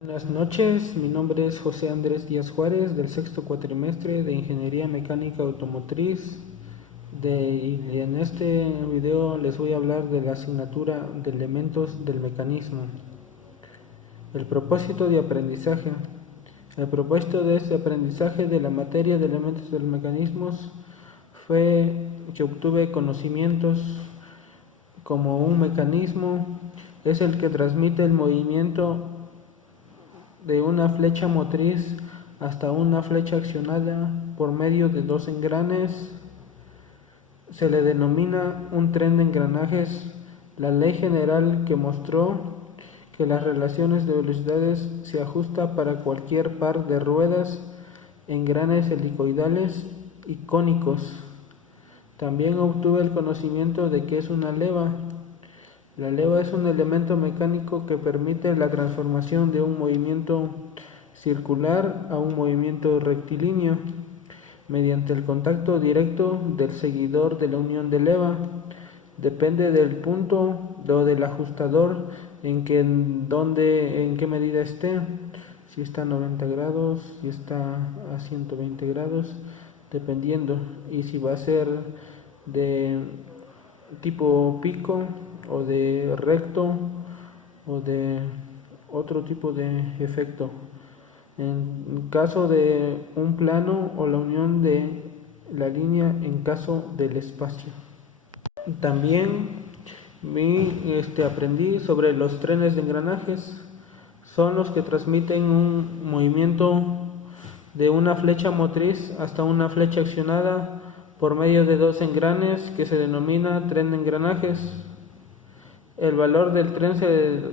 Buenas noches, mi nombre es José Andrés Díaz Juárez del sexto cuatrimestre de Ingeniería Mecánica Automotriz y en este video les voy a hablar de la asignatura de elementos del mecanismo. El propósito de aprendizaje. El propósito de este aprendizaje de la materia de elementos del mecanismo fue que obtuve conocimientos como un mecanismo es el que transmite el movimiento de una flecha motriz hasta una flecha accionada por medio de dos engranes. Se le denomina un tren de engranajes. La ley general que mostró que las relaciones de velocidades se ajusta para cualquier par de ruedas, engranes helicoidales y cónicos. También obtuve el conocimiento de que es una leva. La leva es un elemento mecánico que permite la transformación de un movimiento circular a un movimiento rectilíneo mediante el contacto directo del seguidor de la unión de leva. Depende del punto o del ajustador en qué medida esté, si está a 90 grados, si está a 120 grados, dependiendo, y si va a ser de tipo pico o de recto o de otro tipo de efecto. En caso de un plano o la unión de la línea en caso del espacio. También aprendí sobre los trenes de engranajes. Son los que transmiten un movimiento de una flecha motriz hasta una flecha accionada por medio de dos engranes que se denomina tren de engranajes. El valor del tren se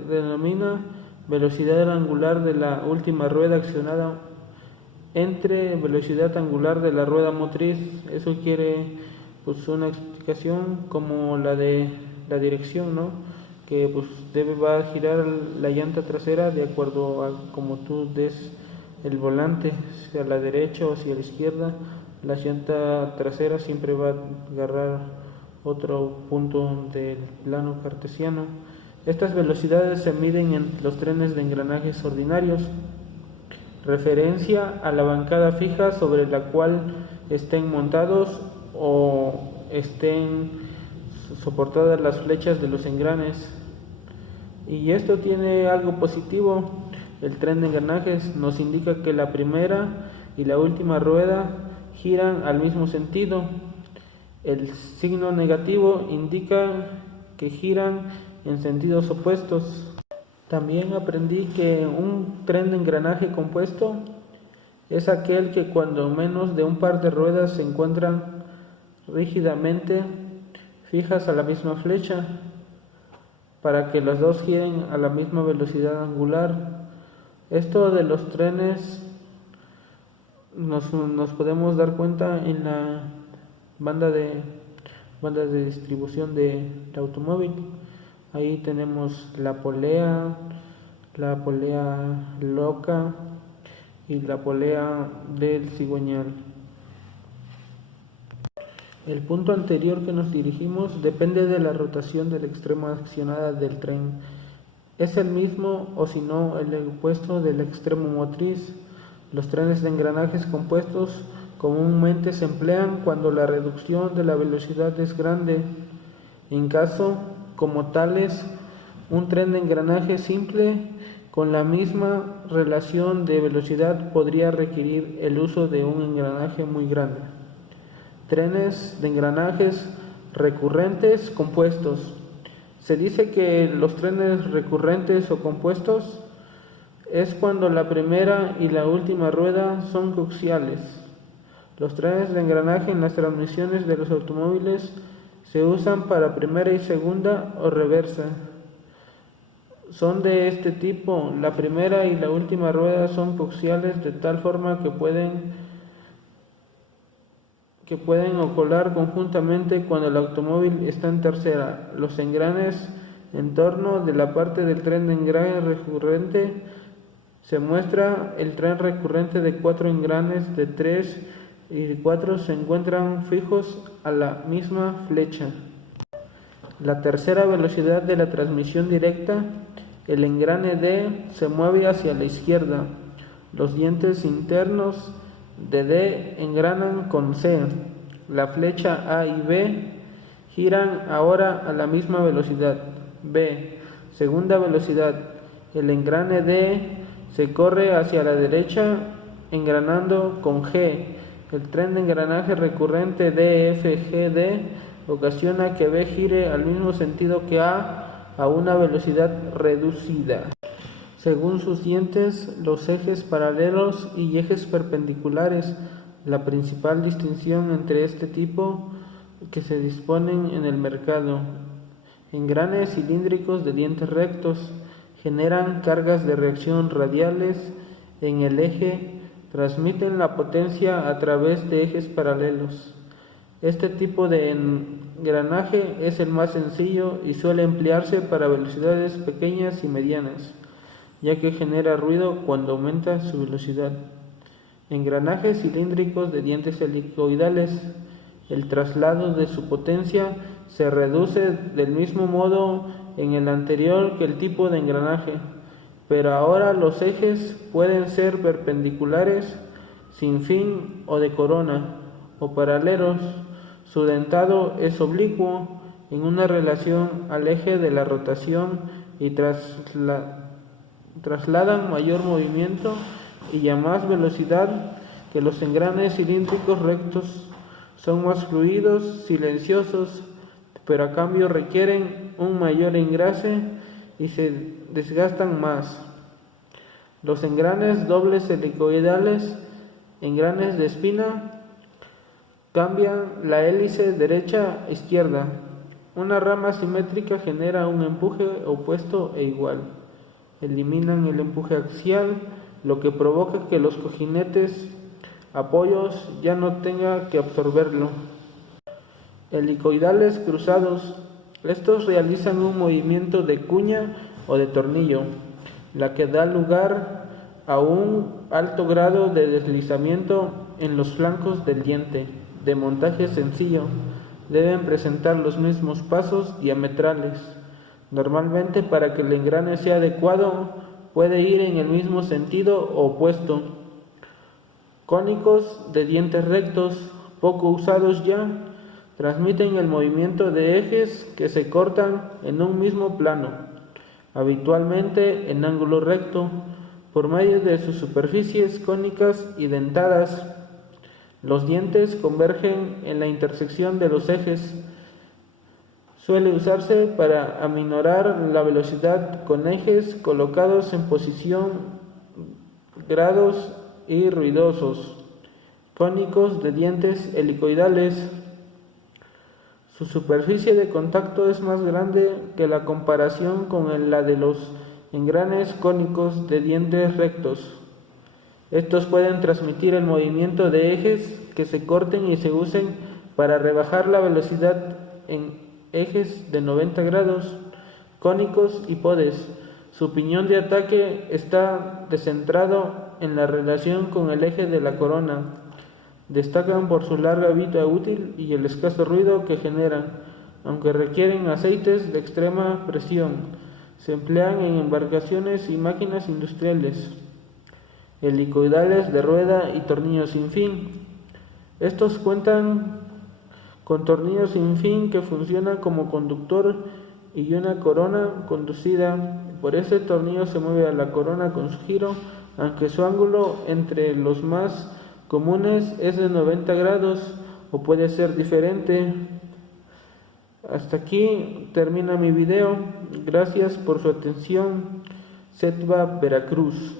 denomina velocidad angular de la última rueda accionada entre velocidad angular de la rueda motriz. Eso quiere una explicación como la de la dirección, ¿no? Que va a girar la llanta trasera de acuerdo a como tú des el volante, hacia la derecha o hacia la izquierda. La llanta trasera siempre va a agarrar otro punto del plano cartesiano. Estas velocidades se miden en los trenes de engranajes ordinarios. Referencia a la bancada fija sobre la cual estén montados o estén soportadas las flechas de los engranes. Y esto tiene algo positivo. El tren de engranajes nos indica que la primera y la última rueda giran al mismo sentido. El signo negativo indica que giran en sentidos opuestos. También aprendí que un tren de engranaje compuesto es aquel que cuando menos de un par de ruedas se encuentran rígidamente fijas a la misma flecha para que las dos giren a la misma velocidad angular. Esto de los trenes nos podemos dar cuenta en la banda de distribución del automóvil. Ahí tenemos la polea loca y la polea del cigüeñal. El punto anterior que nos dirigimos depende de la rotación del extremo accionada del tren. Es el mismo o si no el opuesto del extremo motriz. Los trenes de engranajes compuestos comúnmente se emplean cuando la reducción de la velocidad es grande. En caso como tales, un tren de engranaje simple con la misma relación de velocidad podría requerir el uso de un engranaje muy grande. Trenes de engranajes recurrentes compuestos. Se dice que los trenes recurrentes o compuestos es cuando la primera y la última rueda son coaxiales. Los trenes de engranaje en las transmisiones de los automóviles se usan para primera y segunda o reversa. Son de este tipo. La primera y la última rueda son coaxiales de tal forma que pueden ocolar conjuntamente cuando el automóvil está en tercera. Los engranes en torno de la parte del tren de engranaje recurrente se muestra el tren recurrente de 4 engranes de 3 y 4 se encuentran fijos a la misma flecha. La tercera velocidad de la transmisión directa El engrane D se mueve hacia la izquierda. Los dientes internos de D engranan con C. La flecha A y B giran ahora a la misma velocidad. B. Segunda velocidad. El engrane D se corre hacia la derecha engranando con G. El tren de engranaje recurrente DFGD ocasiona que B gire al mismo sentido que A una velocidad reducida. Según sus dientes, los ejes paralelos y ejes perpendiculares, la principal distinción entre este tipo que se disponen en el mercado. Engranes cilíndricos de dientes rectos generan cargas de reacción radiales en el eje, transmiten la potencia a través de ejes paralelos. Este tipo de engranaje es el más sencillo y suele emplearse para velocidades pequeñas y medianas, ya que genera ruido cuando aumenta su velocidad. Engranajes cilíndricos de dientes helicoidales. El traslado de su potencia se reduce del mismo modo en el anterior que el tipo de engranaje, pero ahora los ejes pueden ser perpendiculares, sin fin o de corona, o paralelos. Su dentado es oblicuo en una relación al eje de la rotación y trasladan mayor movimiento y a más velocidad que los engranes cilíndricos rectos. Son más fluidos, silenciosos, pero a cambio requieren un mayor engrase y se desgastan más. Los engranes dobles helicoidales, engranes de espina, cambian la hélice derecha-izquierda. Una rama simétrica genera un empuje opuesto e igual. Eliminan el empuje axial, lo que provoca que los cojinetes apoyos ya no tengan que absorberlo. Helicoidales cruzados. Estos realizan un movimiento de cuña o de tornillo, la que da lugar a un alto grado de deslizamiento en los flancos del diente. De montaje sencillo, deben presentar los mismos pasos diametrales. Normalmente, para que el engrane sea adecuado, puede ir en el mismo sentido o opuesto. Cónicos de dientes rectos, poco usados ya, transmiten el movimiento de ejes que se cortan en un mismo plano, habitualmente en ángulo recto, por medio de sus superficies cónicas y dentadas. Los dientes convergen en la intersección de los ejes. Suele usarse para aminorar la velocidad con ejes colocados en posición grados y ruidosos. Cónicos de dientes helicoidales. Su superficie de contacto es más grande que la comparación con la de los engranes cónicos de dientes rectos. Estos pueden transmitir el movimiento de ejes que se corten y se usen para rebajar la velocidad en ejes de 90 grados, cónicos y podes. Su piñón de ataque está descentrado en la relación con el eje de la corona. Destacan por su larga vida útil y el escaso ruido que generan, aunque requieren aceites de extrema presión. Se emplean en embarcaciones y máquinas industriales. Helicoidales de rueda y tornillos sin fin. Estos cuentan con tornillos sin fin que funcionan como conductor y una corona conducida. Por ese tornillo se mueve a la corona con su giro, aunque su ángulo entre los más comunes es de 90 grados o puede ser diferente. Hasta aquí termina mi video. Gracias por su atención. Setva, Veracruz.